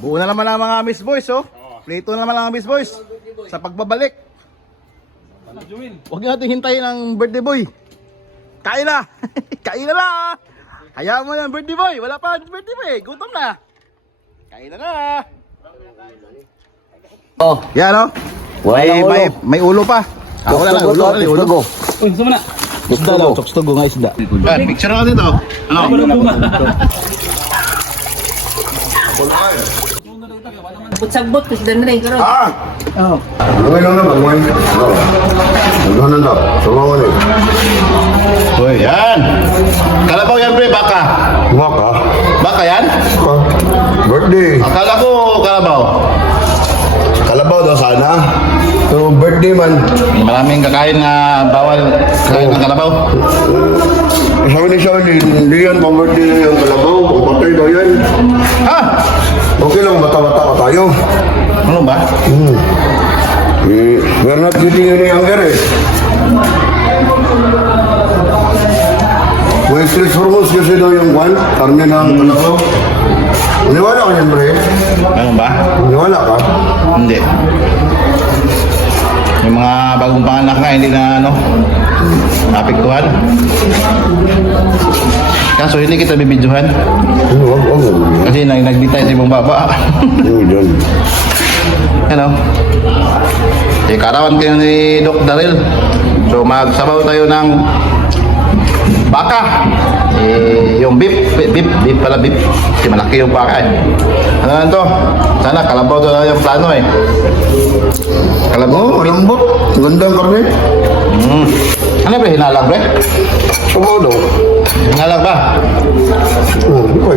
Buo na naman ang mga Miss Boys, oh. Plito na naman ang Miss Boys. Sa pagbabalik. Huwag natin hintayin ang birthday boy. Kain na! Kain na na! Hayaan mo yan, birthday boy. Wala pa ang birthday boy. Gutom na. Kain na na. Oh, Yan, oh. wala May, na may, ulo. may ulo pa. Ako na lang, ulo. Ulo, ulo. Tugo. Uy, sama na. Isda lang, tukstugo nga isda. Yan, picture natin to. Ano? Sagbot kasi dan rin karon. Ah! Oh. Okay lang na, bagman. Ano na na, sumawa na. Uy, yan. Kalabaw yan, pre, baka. Maka? Baka yan? Ha? Birthday. Akala ko kalabaw. Kalabaw daw sana. So, birthday man. Maraming kakain na bawal kain ng kalabaw. Eh, Sabi ni siya, hindi, yan pang birthday yung kalabaw. Patay daw yan. Ha? Okay lang, bata-bata ka tayo. Ano ba? Hmm. Eh, we're not getting any younger eh. Stress hormones kasi daw yung kwan, karne ng kalabaw. Niwala ka yan, pre? Ano ba? Niwala ka? Hindi. Yung mga bagong panganak nga, hindi na ano, apektuhan. Kaso hindi kita bibidyohan Ano, wag, wag, wag. kasi nag nagbitay sa ibang baba. Ano dyan? ano? Eh, karawan kayo ni Doc Daryl. So, magsabaw tayo ng baka. Eh, yung beef, beef, beef pala beef. Kasi malaki yung baka eh. Ano lang to? Sana kalabaw to na yung plano eh. Kalabaw? Oh, malambot. Gandang karne. Hmm. Ano ba hinalag ba? Sabaw daw. Hinalag ba? Oh, di ba?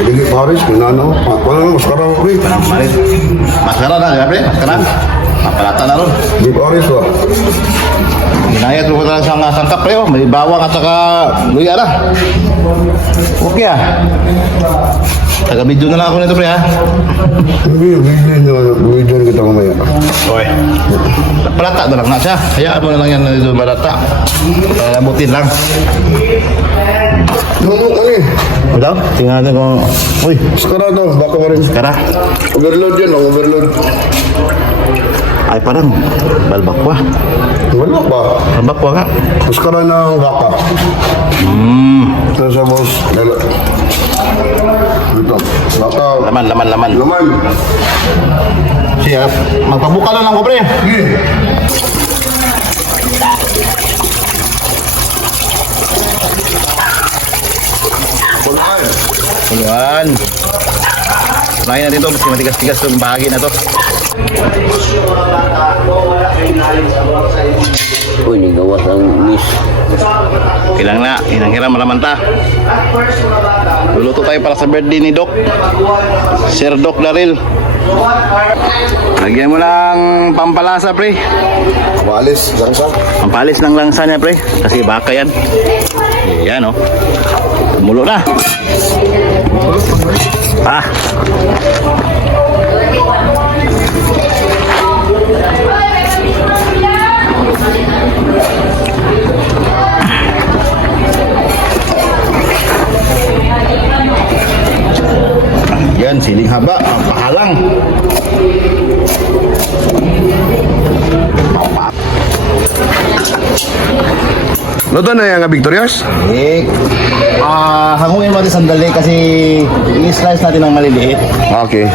Hindi Paris, kung ano. Wala na, maskara ko rin. Maskara na, di ba pre? Maskara. Mapalata na ron. Di Paris, wa. Ginayat mo pa sa nga sangkap oh. may bawang at saka luya na. Okay ah. Taga-video na lang ako nito pre ha. Hindi, hindi nyo, video na kita mamaya. Oy. Palata na lang na siya. Hayaan mo na lang yan na dito malata. Palamutin lang. Ano, ano eh? Daw, tingnan natin kung... Uy, Maskara daw, baka ka rin. kara. Overload yan, overload. Ay parang balbakwa. Wala ba? Balbakwa nga. Maskara ng baka. Hmm. Ito sa boss. Lalo. Ito. Baka. Laman, laman, laman. Laman. Siya, magpabuka lang lang ko pre. Sige. Kulaan. Tuluan. Unahin natin ito, kasi matigas-tigas itong bahagi na to. Uy, nigawas ang miss. Kailang na, hinang-hiram malaman ta. Luluto tayo para sa birthday ni Doc. Sir Doc Daril. Lagyan mo lang pampalasa, pre. Maalis. Langsa. Pampalis ng langsa niya, pre. Kasi baka yan. Yan, oh. Tumulo na. Ah. Yan, siling haba, pahalang. Luto na yung Victorious? Eh, ah, hangungin natin sandali kasi i-slice natin ng maliliit. Okay.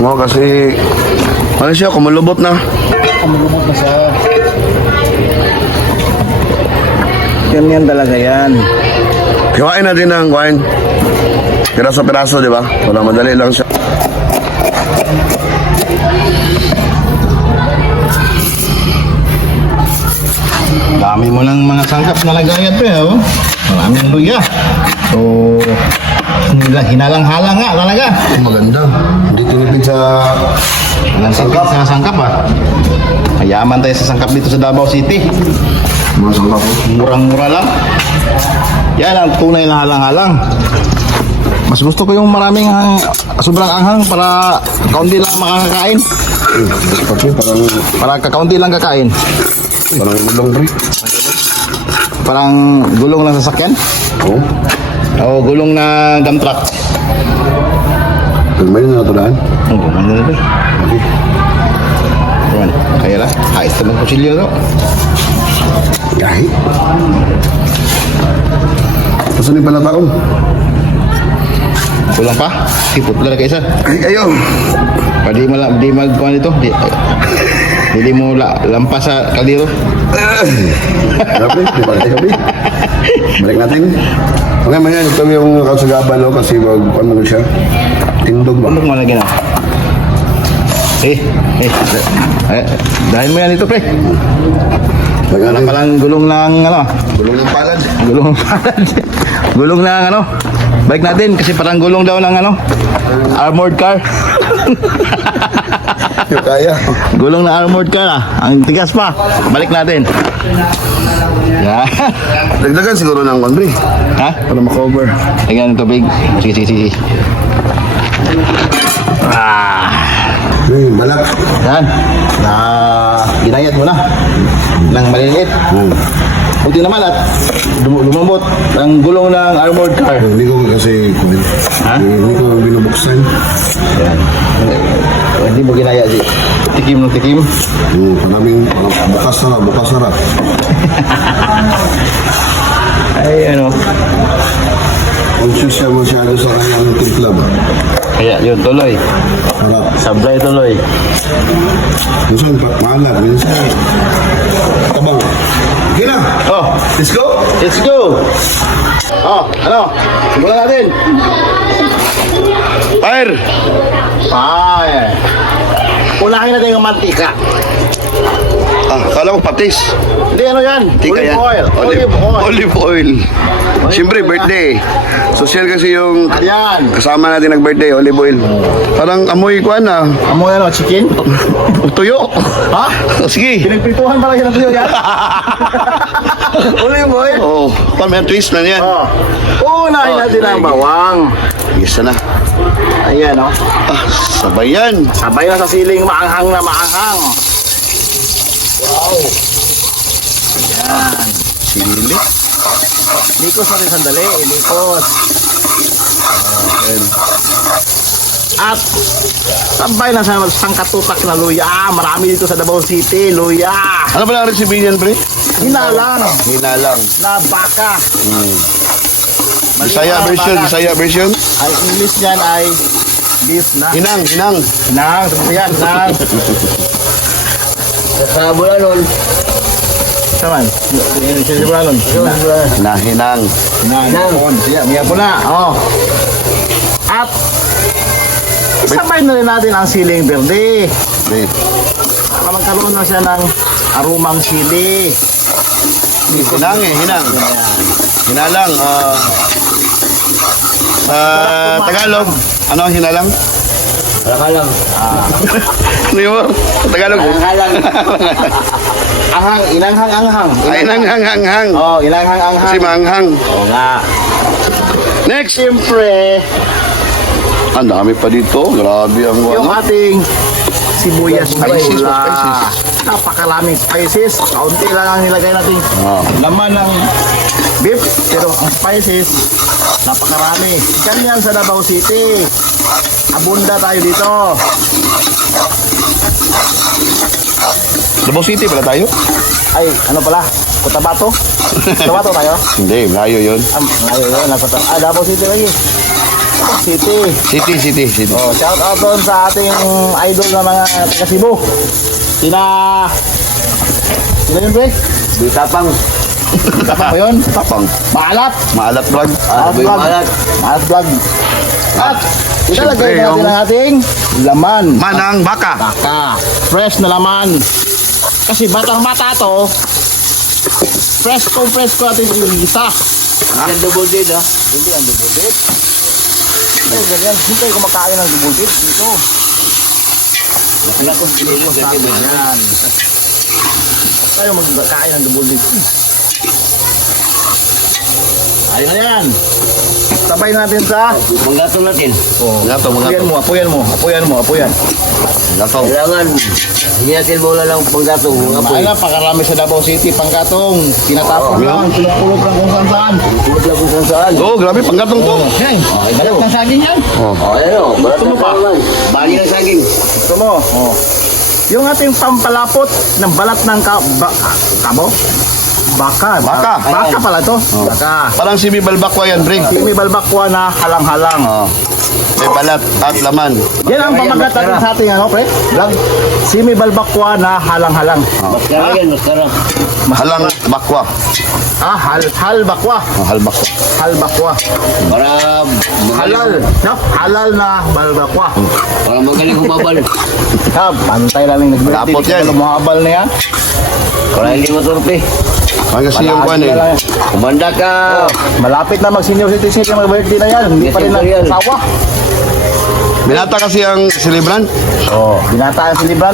Mo kasi ano siya kumulubot na. Kumulubot na siya. Yan yan talaga yan. Hiwain natin ng wine. Piraso-piraso, di ba? Wala madali lang siya. Dami mo ng mga sangkap na lagayan pa oh. Maraming luya. So, hina- hinalang-halang nga talaga. Maganda. Hindi tinipid sa Ang sangkap sa sangkap ah. Mayaman tayo sa sangkap dito sa Davao City. Murang-mura lang. Yan ang tunay na halang-halang. Mas gusto ko yung maraming hang, sobrang anghang para kaunti lang makakakain. Pati parang Para kakaunti lang kakain. parang ulang rin. Parang gulong ng sasakyan. Oh. O gulong na dump truck. Kalmay na natulaan. Oo, ano na ba? Okay. Ayan, kaya lang. Kahit naman kusilyo no? Gahi. Saan yung palataon? Kulang pa? Sipot talaga isa. Ay, ayaw. Pwede mo lang, di magkuhan dito. Di, hindi mo la, lampas sa kaliro. Grabe, di ba tayo gabi? Balik natin. Okay, maya, ito yung kasagaban, no? Kasi wag, ano siya? Tindog ba? Ano mo lagi na? Eh, eh, eh, dahil mo yan dito, pre. Wala palang gulong ng ano, Gulong ng palad. gulong ng palad. gulong ng ano, bike natin kasi parang gulong daw ng ano, armored car. Yung kaya. gulong na armored car ah. Ang tigas pa. Balik natin. Yan. Dagdagan siguro ng country. ha? Para makover. Lagyan ng tubig. Sige, sige, sige. Ah. Hmm, balat. Yan. Na ginayat mo na. Nang maliliit. Hmm. Buti naman at lum- lumambot ang gulong ng armored car. Hindi ko kasi, Ha? hindi ko binubuksan. Yan. Eh, Hindi mo ginaya di. Tikim ng tikim. Hmm, maraming bukas sarap, bukas sarap. Ay ano. Conscious siya masyado sa kanyang timpla ba? Kaya yun tuloy. Sarap. Sablay tuloy. Minsan, pa- maalat. Minsan, tabang. Let's go. Oh, ano? Simulan natin. Fire. Fire. Unahin natin yung mantika. Ah, kala ko patis. Hindi, ano yan? Tika Olive yan. oil. Olive oil. Olive oil. Siyempre, birthday. Social kasi yung Ayan. kasama natin nag-birthday, olive oil. Parang amoy ko na. Amoy ano, chicken? Tuyo. ha? Sige. Pinagprituhan pala siya ng tuyo yan. Olive oil. Oh, pa may twist na yan. Oh. Unahin Oh, natin ang bawang. Yes na. Ayan, oh. Ah, sabay yan. Sabay na sa siling maanghang na maanghang. Wow. Ayan. Sili. Likos natin sandali. Ilikos. At sabay na sa sangkatutak na luya. Marami dito sa Davao City. Luya. Ano ba ang recipe niyan, pre? Hinalang Hinalang. na baka. Bisaya version, Bisaya version. Ang English niyan ay beef na. Hinang, hinang. Nang, sabi yan, nang. Sa Bulanon. Saman, nun. Na, hinang. Nang, nang. Siya, miya po na. Oh. At, isabay na rin natin ang siling berde. Pre. Para magkaroon na siya ng arumang sili. Hinang eh, hinang. Hinalang. ah sa Tagalog, ano ang hinalang? Alakalang. Ano yun? Sa Tagalog? Anghang, inanghang, anghang. Ay, nanghang, hang, hang. Oh, inanghang, anghang. Kasi maanghang. Oo nga. Next! Siyempre, Ang dami pa dito. Grabe ang yung ano. ating sibuyas Spices, spices. Napakalaming spices. Kaunti lang ang nilagay natin. Ah. Laman ng beef, pero ang spices, napakarami. Ganyan sa Davao City. Abunda tayo dito. Davao City pala tayo? Ay, ano pala? Cotabato? Cotabato tayo? Hindi, layo yun. Ah, ngayon yun, nasa Ah, Davao City lagi. Davao City. City, city, city. Oh, shout out doon sa ating idol na mga taga Cebu. Sina... Sina yun, pre? Di tapang. Tama ko yun? Tapang. Maalat. Maalat vlog. Maalat vlog. maalat. Maalat vlog. At ilalagay Siyempre, natin yung- ang ating laman. Manang baka. Baka. Fresh na laman. Kasi batang bata to, fresh to fresh ko natin ilisa. Ang double dead ha. Hindi ang double dip. Hindi, ganyan. Hindi tayo kumakain ng double dip dito. Wala kong pinili sa atin yan. Tayo magkain ng double dip. Ayun na yan. Sabay natin sa... Panggatong natin. Oh, Gato, mga apuyan mo, apuyan mo, apuyan mo, apuyan. Gato. Kailangan, hindi natin mula lang panggatong. Ay na, pakarami sa Davao City, pangkatong, tinatapon lang, pulot-pulot lang kung saan-saan. Pulot lang kung saan saan. Oh, grabe, panggatong to. Yan, Okay, balo. Ang saging yan. Oh. Oh, ano, balat mo pa. Bali ng saging. gusto mo. Oh. Yung ating pampalapot ng balat ng ka... Ba, kabo? Baka. Baka. Baka pala to. Baka. Parang si Balbakwa yan, Bring. May balbakwa na halang-halang. Oh. May balat at laman. Yan ang pamagat natin sa ating ano, pre? Vlog. Simi balbakwa na halang-halang. Maskara yan, maskara. Halang bakwa. Ah, hal, hal bakwa. Oh, halbakwa. Hal bakwa. Para Halal. No? Halal na balbakwa. Para magaling humabal. Ha, pantay namin nagbirthday. Tapot yan. Lumahabal na yan. Para hindi maturpe. Ang kasi yung kwan eh. Kumanda ka. Malapit na mag-senior citizen yung mag-birthday na yan. Hindi pa rin nagsawa. Binata kasi ang celebrant. Oh, binataan si Libran.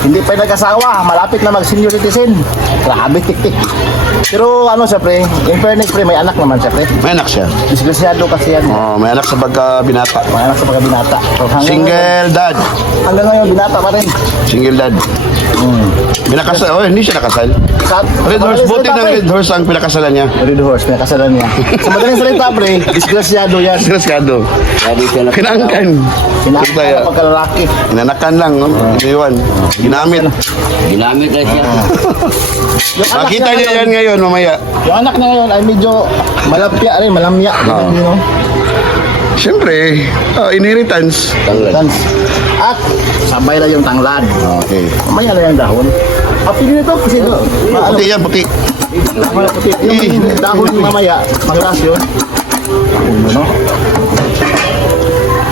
Hindi pa rin nagkasawa. Malapit na mag-senior citizen. Grabe. Pero ano siya pre, in fairness pre, may anak naman siya pre. May anak siya. Disgrasyado kasi yan. Oh, may anak sa pagka binata. May anak sa pagkabinata. So, hanggang Single dad. Hanggang ngayon, binata pa rin. Single dad. Binakasal. Oh, hindi siya nakasal. Sa, Red horse. Buti ng red horse ang pinakasalan niya. Red horse, may kasalan niya. Sa madaling salita pre, disgrasyado yan. Sinaskado. Lagi na. Kinangkan. Pinakita Kaya, na pagkalalaki. Inanakan lang. no? Iniwan. Ginamit. Ginamit na siya. Yung anak Makita niya yan ngayon mamaya. Yung anak niya ngayon ay medyo malapya rin, malamya. Ah. You know? Siyempre, ah, inheritance. Dance. At sabay na yung tanglad. Okay. Mamaya na yung dahon. Ah, pili nito kasi ito. Ma- ano, Puti yan, puti. ano, puti. Yung dahon mamaya, panglas yun. Ano, no?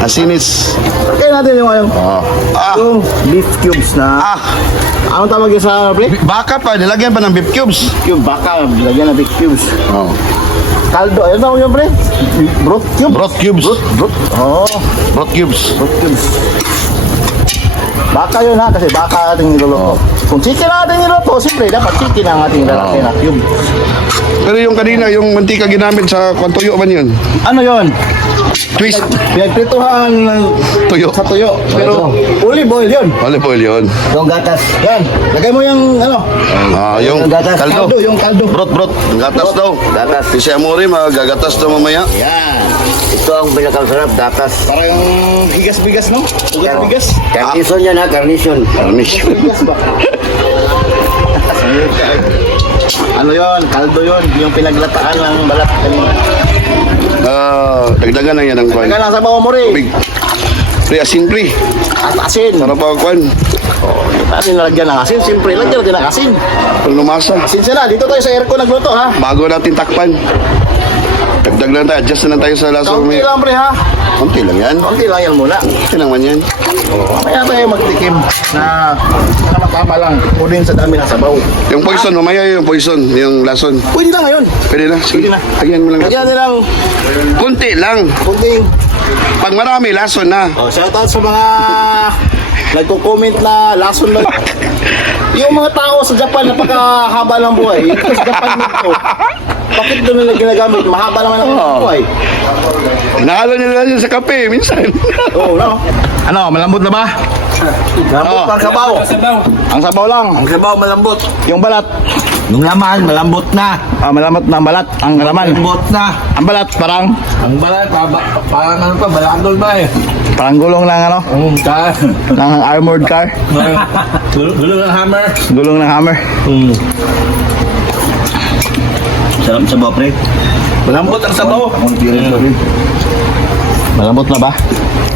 Asinis. Kaya natin yung ano, Oh. Ah, yung beef cubes na, ah. anong tawag yun sa pre? Baka pa, nilagyan pa ng beef cubes. Cube, baka, lagyan ng beef cubes. Oh. Kaldo, ayun tawag yun pre? Broth cube? Broth cubes. Broth? Oo, oh, Broth cubes. broth cubes. Baka yun ha, kasi baka ating niluluto. Kung chicken ang ating niluluto, siyempre dapat chicken ang ating lalaki na cube. Pero yung kanina, yung mantika ginamit sa kwantuyo man yun. Ano yun? Twist. Pinagprituhan ng Tuyo. sa tuyo. Pero olive oil yun. Olive oil yun. Yung gatas. Yan. Lagay mo yung ano, Ah, yung Gatas. kaldo. kaldo, yung kaldo. Brot, brot. Gatas daw. Gatas. Si Amore, magagatas daw mamaya. Yan. Ito ang pinakamasarap, gatas. Para yung higas-bigas, no? Higas-bigas. Carnation yan ha. Higas ba? ano yon Kaldo yon Yung pinaglataan ng balat kanina. Ah, dagdagan lang yan ng kwan. Taga lang sa bawa mo rin. Big. Pre, asin pre. At asin. Para pa kwan. Asin nalagyan ng asin. Siyempre, lagyan natin ng asin. Pag lumasa. Asin sila. Dito tayo sa aircon nagluto, ha? Bago natin takpan. Dagdag lang tayo. Adjust na lang tayo sa lasa. Kaunti lang, pre, ha? Konti lang yan. Kaunti lang yan muna. Okay naman yan. Kaya tayo magtikim na tama lang. Udin sa dami ng sabaw. Yung poison, mamaya yung poison. Yung lason. Pwede na ngayon. Pwede na. Sige. Pwede na. Lagyan mo lang. Lagyan nilang Kunti lang. kunting Pag marami, lason na. Oh, shoutout sa mga nagko-comment na lason lang. yung mga tao sa Japan napakahaba ng buhay. Ito sa Japan nito. Bakit doon nila ginagamit? Mahaba naman ang buhay. Inahalo nila yun sa kape, minsan. Oo, no? Ano, malambot na ba? Malambot Oo. para sabaw. Ang sabaw lang. Ang sabaw malambot. Yung balat. Yung laman, malambot na. Ah, malambot na ang balat. Ang laman. Malambot na. Ang balat parang Ang balat, parang ano pa, balakdol ba eh? parang gulong lang ano, Um, ka. ng armored car. Gulo ng hammer. Gulong ng hammer. Hmm. Sarap sabaw, pre. Malambot ang sabaw. Malambot na ba?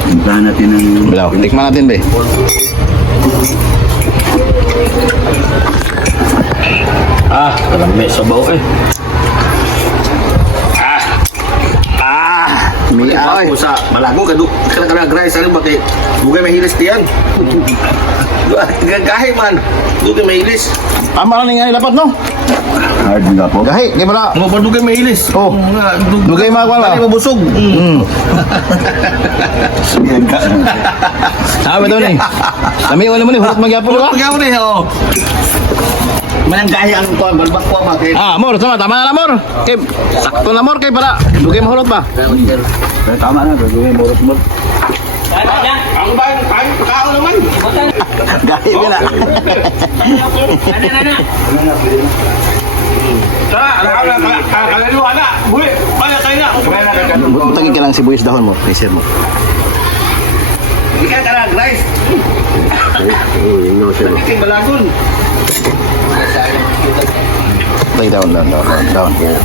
Puntahan natin ng... Bilaw. Tikman natin, be. Ah, parang may sabaw eh. May Ay, sa malago ka ka ka gray sa bakit dugay mahilis tiyan. Gagahi man. Dugay mahilis. Ah, maraming nga dapat, no? Hard nga po. Gahi, di ba? Mo ba dugay mahilis? Oh. Dugay mga kwala. Dugay mabusog. Mm. Sabi ito ni. Kami wala mo ni, hulot magyapon ba? Pagaw ni oh. Mananggahi ang kuwan, balbak ko ba? Kaya Ah, Mor, tama, tama na na, Mor. Kay, sakto na, Mor, kay para. Dugay mahulot ba? tama na, gagawin mo mo. Na? Ang ba, ang kao naman. Gahi ka na. Ano na na? Tara, ala ala ala ala ala. Buli, baya kayo na. Butangin ka lang si Buyes dahon mo, Fisher mo. Ika ka na, guys. Ika balagun. Tay down, down, down, down, down.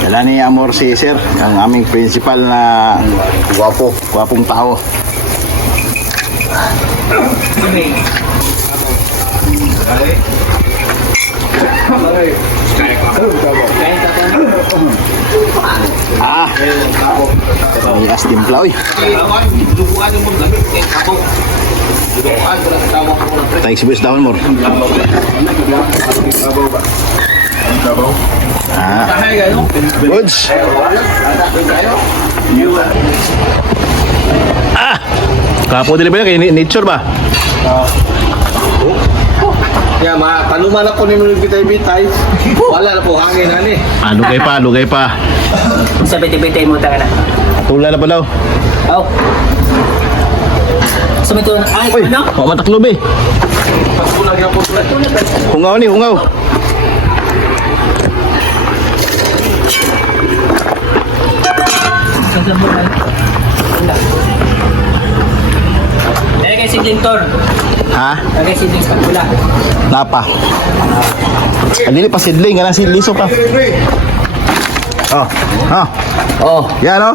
Dala ni Amor si Sir, ang aming principal na guwapo, guwapong tao. Ah, may astimpla, uy. Tayo si Buyes dahon, Mor. Ah, goods. Ah, kapo dili ba yun? Kay nature ba? Ya, ma, panuman ako ni mga bitay-bitay. Wala na po hangin ani. Ah, lugay pa, lugay pa. Sa biti-biti mo tayo na. Tula na pa daw. Oh. Sa may tulong. Ay, Uy, ano? wa mataklob eh. Hungaw ni, hungaw. Lagay si Dintor. Ha? Lagay si Dintor sa pula. Napa. Ah, dili pa sidling, ganang sidliso pa. Oh, ha. Oh. Yan oh.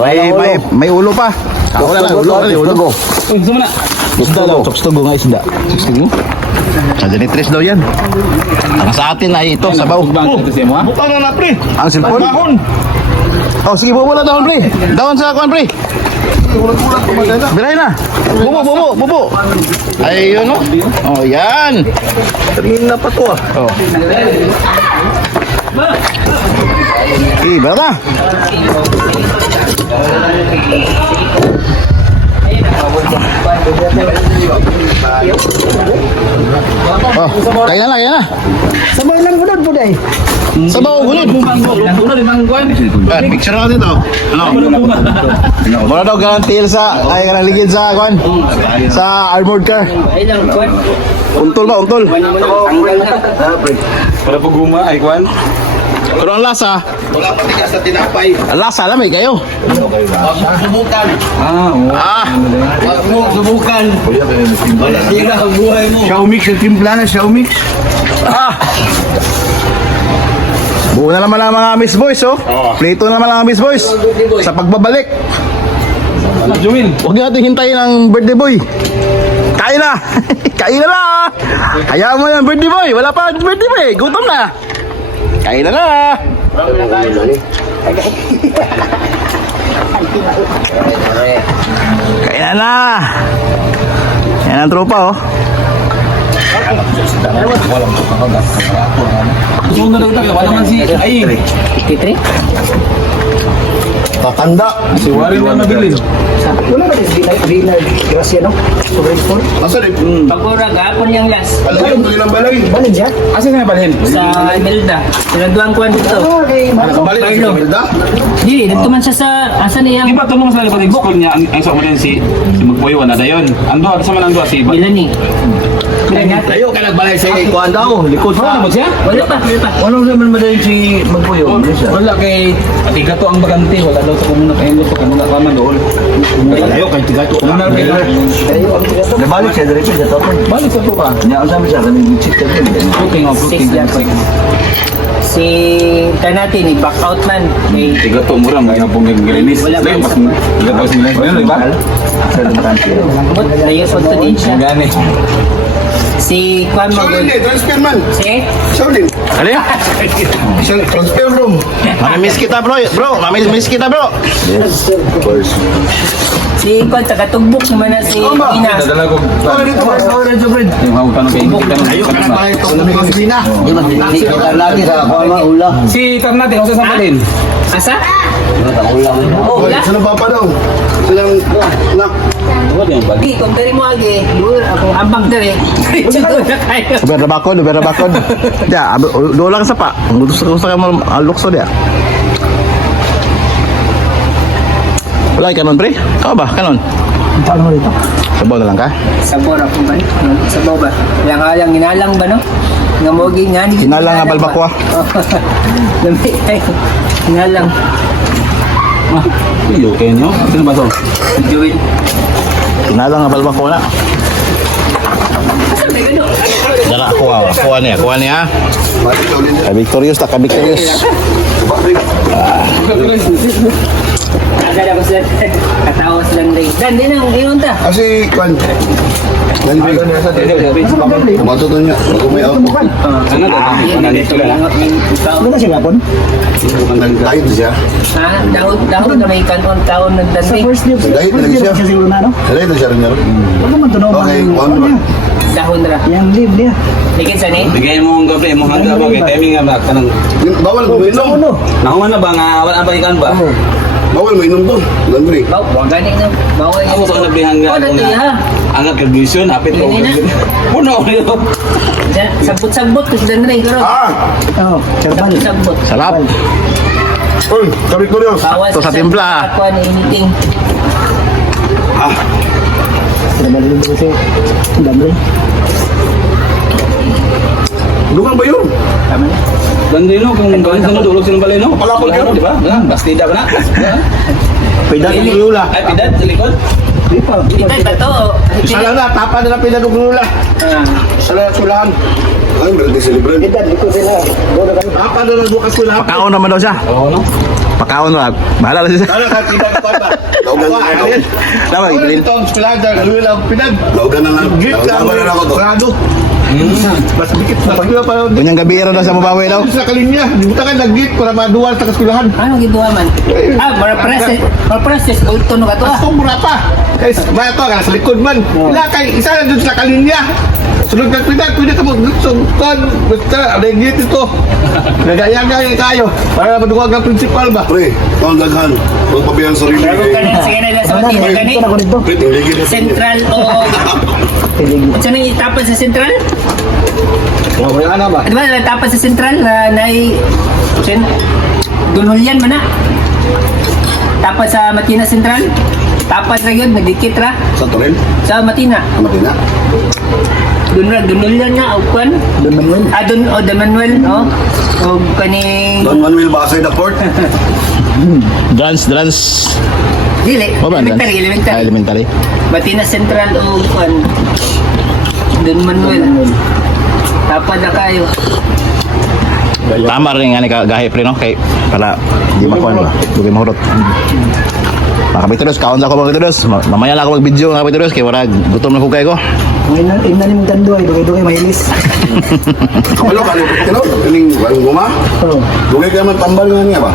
May, may, may ulo pa. Ako na lang, ulo, ulo, ulo. Uy, gusto mo na. Isda daw. Chopstugo nga isda. Chopstugo? Sa tres daw yan. Ang sa atin ay ito, sabaw. Oh, Bukang na na pre. ang cellphone. Oh, sige, bubo na daon, pre. Daon sa kuan, pre. Biray na. Bubo, bubo, bubo. Ay, yun, oh. Oh, yan. Kanina pa to ah. Oh. Eh, biray na. Oh, kaya na lang, kaya na. Sabaw lang gunod po day. Sabaw, gulod. Yan, picture natin to. Ano? Muna daw garantil sa, ay kanang ligid sa, kwan, sa armored car. Untol ba, untol? Para pag guma ay kwan. Pero ang lasa, Wala pa tigas sa tinapay. ang lasa alam eh kayo. Wag mo subukan. Ah, Wag mo subukan. Wala sira ang buhay mo. Xiaomi, sa timpla na Xiaomi. ah. Buo na naman ang mga Miss Boys, oh. Plito na naman ang Miss Boys. Sa pagbabalik. Jumin. Huwag natin hintayin ang birthday boy. Kain na! Kain na na! Hayaan mo na ang birthday boy! Wala pa ang birthday boy! Gutom na! Kain na na! Kain na na! Yan ang tropa oh. Tatanda. Si Warren na nabilin. Wala ba din Bilal Gracia no? Sobrang sport. Asa rin? Pagkura, gapon yung last. Balay, ito ilang balay. Balin siya? Asa na balhin? Sa Imelda. Pinagduan ko dito. Oh, okay. Balik Carlo. Balda? Di, dito man siya sa, asan niya? Di ba tulong sa pag school niya ang ang sa mo din si si Magpuyo na dayon. Ando sa man ando si Ba- Ilan ni? Tayo ka nagbalay sa ikuan daw. Likod Wala sa. mo siya? Wala pa, wala pa. Walang naman madaling si Magpuyo. Wala kay atiga to ang bagante wala daw sa kumuna kay sa kumuna ka man doon. Tayo kay tigato. Kumuna kay Nabalik siya diretso sa tapon. balik sa to ka. Nya ang sabi siya kaning chit ka din. Puting ang Six puting. Si Tanati ni back out man. May Tiga to mura mo yung pong grinis. Wala ba? Mas tiga to sila. Di ba? Sa naman But layo po to din siya. Gani. Si Kwan Shaolin Magul. eh, transfer man. Si? Shaolin. Ano yan? Isang transfer room. Mamimiss kita bro, bro. Mamimiss kita bro. Si Kwan, taga-tugbok naman na si Ina. Dadala ko. Wala dito ba? Wala dito, Fred. Yung hawtan ng kita Ayok ka na ba ito? Pagpina. lagi sa kuan ula. Si Tarnati, kasi sa balin. Asa? Oh, wala. Sa nababa daw. Silang, nak. Di, kung dari mo agi, dua ako ambang dari. Na. Ubera bakod, ubera bakod. Ya, do lang sa pa. Gusto ko sa mo alukso dia. Wala ka nun, pre? Ikaw ba? Kanon? Taon mo dito. Sabaw na lang ka? Sabor ako ba? Sabaw ba? Yang alang ginalang ba no? Nga mogi nga ni. Ginalang nga balbakwa. Lamig ay. Ginalang. Ah, iyo kayo nyo. Sino ba to? Joel. Kinala nga balba ko na. Dara, kuha, kuha niya, kuha niya. Mati ka ulit. Ka Agad ako sila. Katawas lang rin. Dan, din ang iyon ta. Kasi, kwan. Nandri. Matuto niya. Bago may out. Ano na? Ano dito lang? Ano na siya gapon? Dahil siya. Ha? Dahon, dahon na may kanon taon ng Sa dandi. first day, talaga day siya. siya siguro na, no? Dahil na siya rin niya. Huwag naman tunaw Okay, one more. Dahon ra. Yang live niya. Higit sa ni? Bigay mo ang gabi mo hangga ba timing nga ba Bawal Sa uno. Nahuman na ba wala ba ikan ba? Bawal mo inom to. Nandri. Baw, wag gani na. Bawa Ako sa nabihang nga. Oh, dati ha. Ang condition hapit ko. Puno niyo. Sagbot-sagbot ko si Danre. Pero, Ah! Oo, sagbot-sagbot. Sarap. Uy, sabi ko. Bawas Ito sa timpla. Ako ni anything. Charbal din kasi. Dami. Lukan ba yun? Tama na. Dandino kung galing sa dulog sino balay no? Palapol ka. di ba? Ah, Bastida ba na? Pidat ng lula. Ay pidat sa likod. Di pa. Kita ba to? Isa lang na, tapa na lang pidat ng lula. Ah, Sa lang sulahan. Ay, meron din celebrate. Edad, ito sila. Doon na kami. Tapa na lang bukas sulahan. Pakaon naman daw siya. Oo no. Pakaon na. Bahala na siya. Ano ka, tita ka ba? Laugan na ako. Tama, itilin. sulahan dyan. Lula, pinag. Laugan na lang. Laugan na ako to. Mas dikit na pagkila pa. Kanyang gabi na sa mabawi daw. Sa kalinya. Di mo takan nag-git para maduwal sa kaskulahan. ano gituwa man? Ah, para process. Para process. Ulto no ka to ah. Sombra pa. Kaya ba ito, sa likod man. Wala kay isa na dun sa kalinya. Sunod na pinag, pwede ka mag-gutsong ton. Basta, ano yung git ito. Nagayagay kayo. Para maduwag ng principal ba? Pre, ang daghan. Huwag pabihan sarili. Sige na lang sa matina gani. Central o... Pilig. Saan ang itapan sa central? Wala na ba? Di ba natapan sa central na nai... Sen... Dunulyan man na. Tapan sa Matina Central. Tapan ra yun, nagdikit ra. Sa Torel? Sa Matina. Ano din na? Dun ra, dunulyan nga, o kwan. Doon Manuel. Ah, dun, o de Manuel, no? O kaning... Don Manuel Basay the Port. Drans, drans. Dili, Ba ba? elementary, Ah, elementary. elementary. Matina Central o kwan. Dun Manuel. Tapan na kayo. Tama rin nga ni ka gahi pre no kay para di makuan ba. Dugi mahurot. Mga kapitulos, kaon sa ako mga kapitulos. Ma- Mamaya lang ako mag-video mga kapitulos kay wala gutom na ko kay ko. Ang ina inanim kando ay dugay-dugay mahilis. Kapalo ka? Ining ang guma? Oo. Dugay ka man tambal nga niya ba?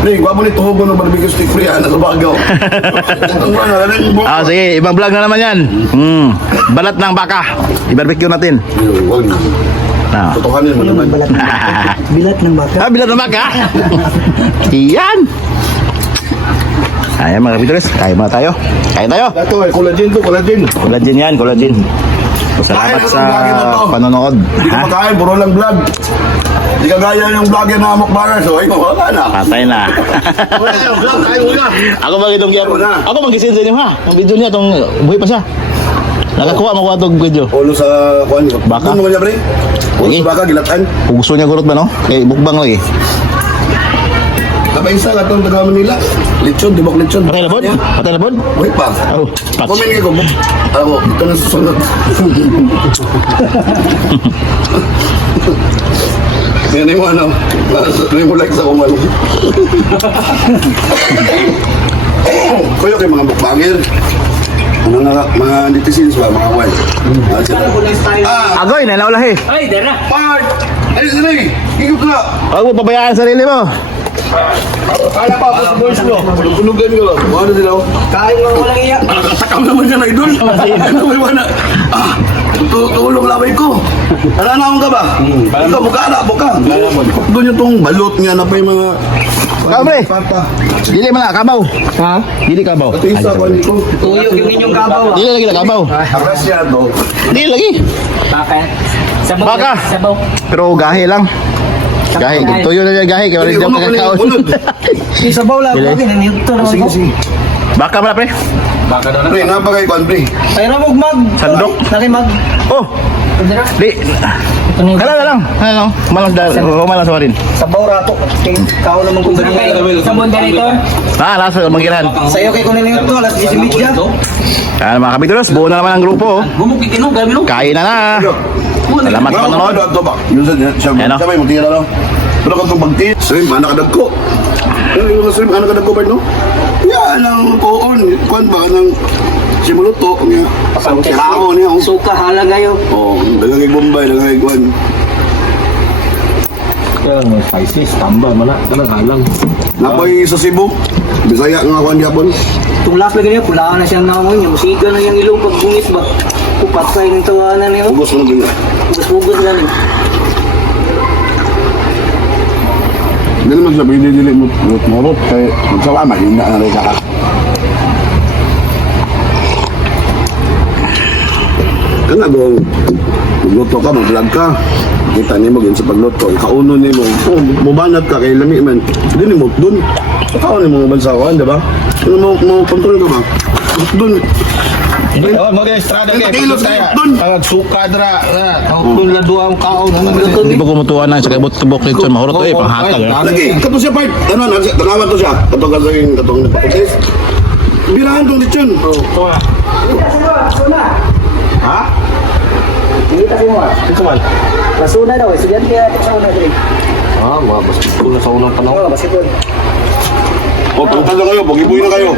Pre, gwapo ni tuho ng barbecue stick free ah, nasa bagaw. Ah sige, ibang vlog na naman yan. Hmm. Balat ng baka. I-barbecue natin. Huwag na. Ah. Totohanin mo naman. Balat ng bilat ng baka. Ah, bilat ng baka. Iyan. Ayan mga kapitulos, kain muna tayo. Kain tayo. Ito eh, collagen to, collagen. Collagen yan, collagen. Salamat sa panonood. Hindi Ha? makain, puro lang vlog. Hindi ka gaya yung vlogger na mukbangers. So, ay, wala na. Patay na. Mo. Ako mag itong. Wala. Ako mag-send sa inyo ha. Ang video niya tong buhay pa siya. Nakakuha mo ko itong video. Ulo sa kuhan niyo. Baka? Ano naman niya, pre? Ulo sa baka, gilatan. Gusto niya gurot ba no? Kay bukbang lagi. Napaisa ka itong taga Manila. Lechon, di ba lechon? Patay na pod? Patay na pod? Wait pa. Oh, patch. Comment ka ko. Ako, ito na susunod. Yan yung ano, ano mo like sa kumal. Kuya kayo mga bukbangir. Mga mga netizens ba, mga wife. Ah, Agoy, nalaulahi. Ay, dara. Part! Ay, sini! Ikot ka! Huwag mo pabayaan sarili mo. Kaya pa ako sa boys ko. Pulugan ko lang. Ano sila? Kain lang walang iya. Takam naman siya na idol. Ano may wala? Ah, Tutulong laway ko. Ano na akong ka ba? Ikaw, mukha na, mukha. Doon yung tong balot nga na pa yung mga... Kabre. Dili man na kabaw. Ha? Dili kabaw. Ito isa ko ko. Tuyok yung inyong kabaw. Dili lagi na kabaw. Agrasyado. Dili lagi. Baka. Sabaw. Baka. Sabaw. Pero gahe lang. Gahe, tuyo na niya gahe kaya wala ko yung kakakaon. Isabaw lang. Sige, ko. sige. Baka pala pre. Baka daw na. Pre, napakay kwan, pre. Ay, ramog mag. Sandok. Nakimag. Oh, di. Ito na lang. Hala lang. Malas da, malas sa rin. Sabaw rato. Kay kao naman kung Sabon ganyan. Sabon deritor. Ah, lasa manggiran. Sa'yo kay kunin ito, alas 10 media. Ah, mga kapitulos, buo na naman ang grupo. oh. Bumukit inom, gabi no. Kain na na. Salamat sa panonood. Ano to ba? Yun sa siya, Ano? siya may mutira no? Pero kung itong bagti, shrimp, anak kadag ko. Ano yung shrimp, anak kadag ko ba, no? Yan ang koon, kwan ba, ng simuluto, niya. Kao niya, ang Suka hala gayo. Oh, dagagay Bombay, dagagay kwan. Kaya may spices, tamba, mana. Kanang halang. Napoy sa Cebu, Bisaya nga kwan yapon. Itong last lagi niya, pulaan na siyang nangoy niya. Musiga na yung ilong pag bungit ba. Kupatay ng tawanan niya. Ugos mo din. Hugas-hugas na rin. Hindi naman sabi, hindi dili mo morot, kaya magsalamat, yun na ang ka. Kaya kung magluto ka, mag-vlog ka, kita ni mo sa pagluto, kauno ni mo, oh, mubanat ka kay lami man, hindi ni mo dun. Kauno ni mo bansawan, di ba? Ano mo, mo control ka ba? Dun. Oh, guys, estrada kay, Kilos kayo, dun. Ang suka dra. Kaon la duang kaon. Di ba kumutuan na sa kabot kabok nito mahurot to eh panghatag. eh. Lagi, kato siya part, ano, nasa- tanawan to siya, kato ka sa yung katong nagpakusis. Birahan tong lechon. Ha? Dito si mo. Masuna daw. Estudyante natin sa una dali. Ah, mga basketball na sa unang panahon. Oo, basketball. O, tangkal na kayo, bugi-bugi na kayo.